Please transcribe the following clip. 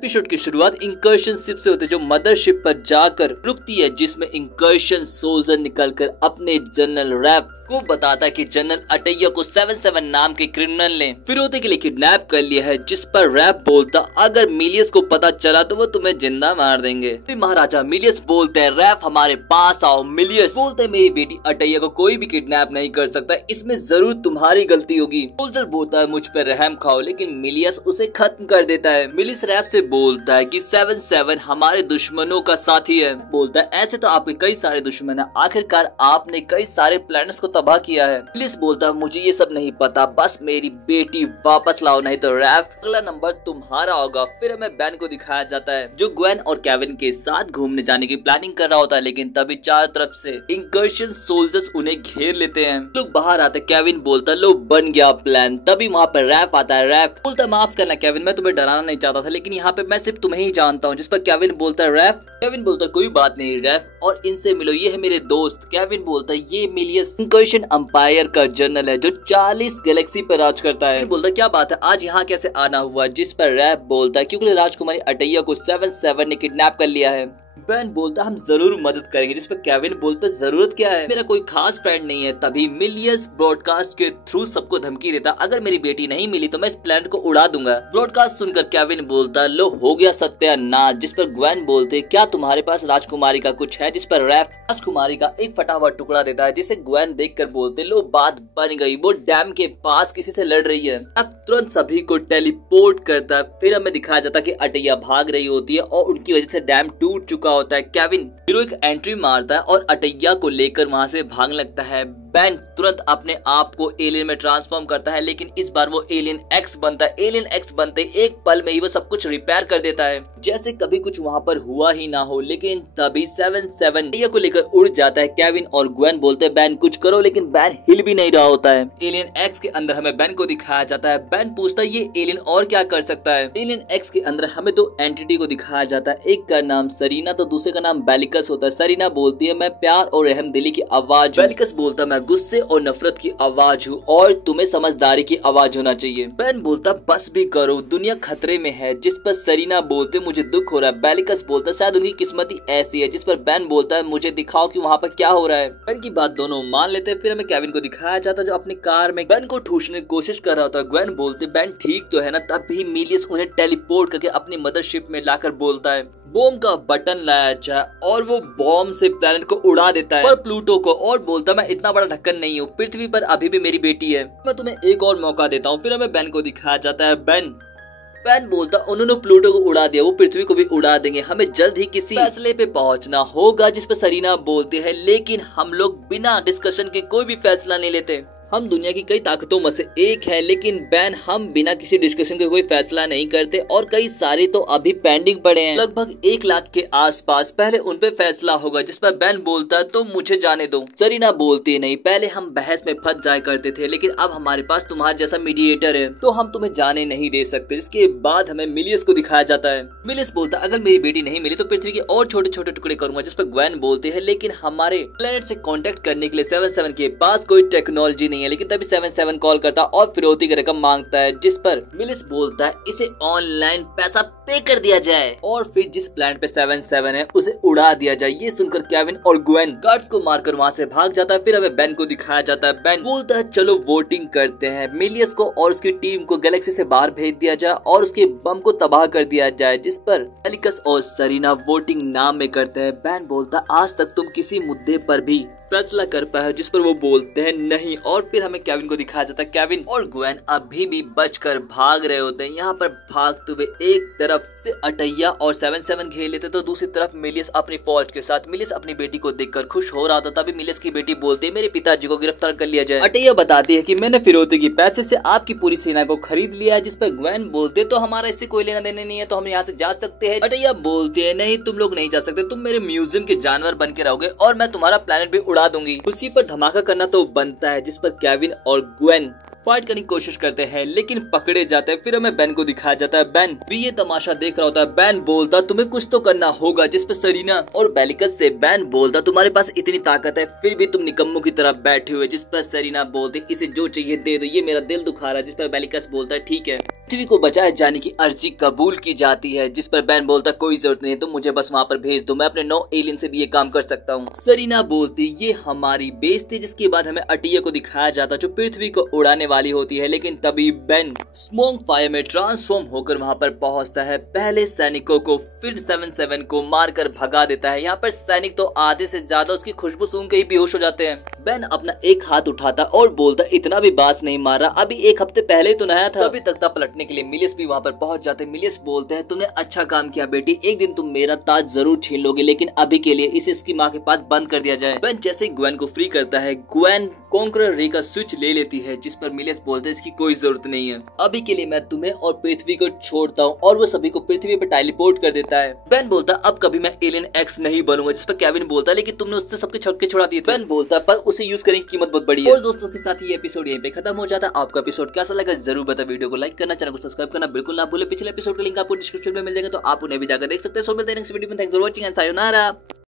Episode की शुरुआत incursion ship से होती है जो मदरशिप पर जाकर रुकती है, जिसमें इंकर्शन सोल्जर निकलकर अपने जनरल रैप को बताता है कि जनरल अटैया को 77 नाम के क्रिमिनल ने फिरौती के लिए किडनैप कर लिया है, जिस पर रैप बोलता अगर मिलियस को पता चला तो वो तुम्हें जिंदा मार देंगे। फिर महाराजा मिलियस बोलते हैं रैप हमारे पास आओ। मिलियस बोलते हैं मेरी बेटी अटैया को कोई भी किडनैप नहीं कर सकता, इसमें जरूर तुम्हारी गलती होगी। सोल्जर बोलता है मुझ पर रहम खाओ, लेकिन मिलियस उसे खत्म कर देता है। मिलियस रैप से बोलता है कि 77 हमारे दुश्मनों का साथी है। बोलता है ऐसे तो आपके कई सारे दुश्मन है, आखिरकार आपने कई सारे प्लैनेट्स को तबाह किया है। पुलिस बोलता है मुझे ये सब नहीं पता, बस मेरी बेटी वापस लाओ नहीं तो रैप अगला नंबर तुम्हारा होगा। फिर हमें बैन को दिखाया जाता है जो ग्वेन और केविन के साथ घूमने जाने की प्लानिंग कर रहा होता है, लेकिन तभी चारों तरफ से इंकर्शन सोल्जर्स उन्हें घेर लेते हैं। लोग बाहर आते, केविन बोलता लो बन गया प्लान। तभी वहाँ पर रैप आता है। रैप बोलता है माफ करना केविन, मैं तुम्हें डराना नहीं चाहता था, लेकिन यहाँ पे मैं सिर्फ तुम्हें ही जानता हूँ। जिस पर केविन बोलता है रैप। केविन बोलता है कोई बात नहीं रैप, और इनसे मिलो, ये है मेरे दोस्त। केविन बोलता है ये मिलियस इंकर्शन अंपायर का जनरल है जो 40 गैलेक्सी पर राज करता है। बोलता है क्या बात है, आज यहाँ कैसे आना हुआ? जिस पर रैप बोलता है क्योंकि राजकुमारी अटैया को 77 ने किडनैप कर लिया है। बैन बोलता हम जरूर मदद करेंगे। जिस पर केविन बोलता जरूरत क्या है, मेरा कोई खास फ्रेंड नहीं है। तभी मिलियस ब्रॉडकास्ट के थ्रू सबको धमकी देता अगर मेरी बेटी नहीं मिली तो मैं इस प्लेनेट को उड़ा दूंगा। ब्रॉडकास्ट सुनकर केविन बोलता लो हो गया सत्यानाश। जिस पर ग्वेन बोलते क्या तुम्हारे पास राजकुमारी का कुछ है? जिस पर रैप राजकुमारी का एक फटा हुआ टुकड़ा देता है, जिसे ग्वेन देखकर बोलते लो बात बन गई, वो डैम के पास किसी से लड़ रही है। अब तुरंत सभी को टेलीपोर्ट करता है। फिर हमें दिखाया जाता है कि अटैया भाग रही होती है और उनकी वजह से डैम टूट चुका होता है। केविन हीरोइक एंट्री मारता है और अटैया को लेकर वहां से भागने लगता है। बैन तुरंत अपने आप को एलियन में ट्रांसफॉर्म करता है, लेकिन इस बार वो एलियन एक्स बनता है। एलियन एक्स बनते एक पल में ही वो सब कुछ रिपेयर कर देता है, जैसे कभी कुछ वहां पर हुआ ही ना हो। लेकिन तभी 77 अटैया को लेकर उड़ जाता है। केविन और ग्वेन बोलते हैं बैन कुछ करो, लेकिन बैन हिल भी नहीं रहा होता है। एलियन एक्स के अंदर हमें बैन को दिखाया जाता है। बैन पूछता है ये एलियन और क्या कर सकता है? एलियन एक्स के अंदर हमें दो एंटिटी को दिखाया जाता है, एक का नाम सरीना तो दूसरे का नाम बेलिकस होता है। सरीना बोलती है मैं प्यार और रहम दिली की आवाज। बेलिकस बोलता है मैं गुस्से और नफरत की आवाज हूँ और तुम्हें समझदारी की आवाज होना चाहिए। बैन बोलता बस भी करो, दुनिया खतरे में है। जिस पर सरीना बोलते मुझे दुख हो रहा है। बेलिकस बोलता शायद उनकी किस्मत ही ऐसी है। जिस पर बैन बोलता है मुझे दिखाओ कि वहाँ पर क्या हो रहा है। बैन की बात दोनों मान लेते हैं। फिर हमें केविन को दिखाया जाता है जो अपनी कार में बैन को ठूसने की कोशिश कर रहा होता है। ग्वेन बोलते बैन ठीक तो है ना? तभी मिलियस उन्हें टेलीपोर्ट करके अपनी मदरशिप में लाकर बोलता है बॉम्ब का बटन लाया जाए और वो बॉम्ब से प्लेनेट को उड़ा देता है पर प्लूटो को, और बोलता मैं इतना बड़ा ढक्कन नहीं हूँ, पृथ्वी पर अभी भी मेरी बेटी है, मैं तुम्हें एक और मौका देता हूँ। फिर हमें बैन को दिखाया जाता है। बैन बोलता उन्होंने प्लूटो को उड़ा दिया, वो पृथ्वी को भी उड़ा देंगे, हमें जल्द ही किसी फैसले पे पहुंचना होगा। जिस पर सरीना बोलती है लेकिन हम लोग बिना डिस्कशन के कोई भी फैसला नहीं लेते, हम दुनिया की कई ताकतों में से एक है, लेकिन बैन हम बिना किसी डिस्कशन के कोई फैसला नहीं करते और कई सारे तो अभी पेंडिंग पड़े हैं, लगभग 1 लाख के आसपास, पहले उन पे फैसला होगा। जिस पर बैन बोलता है तो मुझे जाने दो। सरीना बोलती नहीं पहले हम बहस में फंस जाया करते थे, लेकिन अब हमारे पास तुम्हारे जैसा मीडिएटर है तो हम तुम्हें जाने नहीं दे सकते। इसके बाद हमें मिलियस को दिखाया जाता है। मिलियस बोलता अगर मेरी बेटी नहीं मिली तो पृथ्वी के और छोटे छोटे टुकड़े करूंगा। जिस पर ग्वेन बोलते है लेकिन हमारे प्लेनेट से कांटेक्ट करने के लिए 77 के पास कोई टेक्नोलॉजी नहीं है। लेकिन तभी 77 कॉल करता और फिरौती की रकम मांगता है। जिस पर मिलियस बोलता है इसे ऑनलाइन पैसा पे कर दिया जाए और फिर जिस प्लेनेट पे 77 है उसे उड़ा दिया जाए। ये सुनकर केविन और ग्वेन गार्ड्स को मारकर वहाँ से भाग जाता है। फिर हमें बैन को दिखाया जाता है। बैन बोलता है चलो वोटिंग करते हैं, मिलियस को और उसकी टीम को गैलेक्सी से बाहर भेज दिया जाए और उसके बम को तबाह कर दिया जाए। जिस पर बेलिकस और सरीना वोटिंग नाम में करते हैं। बैन बोलता आज तक तुम किसी मुद्दे पर भी फैसला कर पाए? जिस पर वो बोलते हैं नहीं, और फिर हमें केविन को दिखाया जाता है। केविन और ग्वेन अभी भी बचकर भाग रहे होते हैं। यहाँ पर भागते हुए एक तरफ से अटैया और 77 घेर लेते तो दूसरी तरफ मिलियस अपनी फौज के साथ। मिलियस अपनी बेटी को देखकर खुश हो रहा था। तभी मिलियस की बेटी बोलती है मेरे पिताजी को गिरफ्तार कर लिया जाए। अटैया बताती है कि मैंने फिरौती के पैसे से आपकी पूरी सेना को खरीद लिया है। जिस पर ग्वेन बोलते तो हमारा इससे कोई लेना देना नहीं है तो हम यहाँ से जा सकते हैं। अटैया बोलती है नहीं तुम लोग नहीं जा सकते, तुम मेरे म्यूजियम के जानवर बन के रहोगे और मैं तुम्हारा प्लेनेट भी उड़ा दूंगी। उसी पर धमाका करना तो बनता है। जिस पर केविन और ग्वेन फाइट करने की कोशिश करते हैं लेकिन पकड़े जाते हैं। फिर हमें बेन को दिखाया जाता है। बेन भी ये तमाशा देख रहा होता है। बेन बोलता तुम्हें कुछ तो करना होगा, जिस पर सेरिना और बेलिकस से बेन बोलता तुम्हारे पास इतनी ताकत है फिर भी तुम निकम्मों की तरह बैठे हुए, जिस पर सेरिना बोलते इसे जो चाहिए दे दो, ये मेरा दिल दुखा रहा है, जिस पर बेलिकस बोलता है ठीक है। पृथ्वी को बचाए जाने की अर्जी कबूल की जाती है, जिस पर बेन बोलता कोई जरूरत नहीं है, तुम मुझे बस वहाँ पर भेज दो, मैं अपने 9 एलियन से भी ये काम कर सकता हूँ। सेरिना बोलती ये हमारी बेइज्जती। जिसके बाद हमें अटिया को दिखाया जाता जो पृथ्वी को उड़ाने वाली होती है, लेकिन तभी बेन स्मोक फायर में ट्रांसफॉर्म होकर वहाँ पर पहुँचता है। पहले सैनिकों को फिर 77 को मारकर भगा देता है। यहाँ पर सैनिक तो आधे से ज्यादा उसकी खुशबू सूंघ के ही बेहोश हो जाते हैं। बेन अपना एक हाथ उठाता और बोलता इतना भी बास नहीं मारा, अभी एक हफ्ते पहले तो नया था। तभी तख्ता पलटने के लिए मिलियस भी वहाँ पर पहुंच जाते हैं। मिलियस बोलते हैं तुमने अच्छा काम किया बेटी, एक दिन तुम मेरा ताज जरूर छीन लोगे, लेकिन अभी के लिए इसे इसकी माँ के पास बंद कर दिया जाए। बेन जैसे ही ग्वेन को फ्री करता है, ग्वेन कॉन्करर रे का स्विच ले लेती है, जिस पर मिलियस बोलते हैं इसकी कोई जरूरत नहीं है, अभी के लिए मैं तुम्हें और पृथ्वी को छोड़ता हूँ, और वो सभी को पृथ्वी पर टेलीपोर्ट कर देता है। बेन बोलता अब कभी मैं एलियन एक्स नहीं बनूंगा, जिस पर केविन बोलता लेकिन तुमने उससे सबके छक्के छुड़ा दिए। बेन बोलता पर उसे यूज करने की कीमत बहुत बड़ी है। और दोस्तों के साथ ये एपिसोड यहीं पे खत्म हो जाता है। आपका एपिसोड कैसा लगा जरूर बता, वीडियो को लाइक करना, चैनल को सब्सक्राइब करना बिल्कुल ना भूले। पिछले एपिसोड का लिंक आपको डिस्क्रिप्शन में मिल जाएगा, तो आप उन्हें भी जाकर देख सकते हैं। सो मिलते हैं नेक्स्ट वीडियो में। Thanks for watching and sayonara.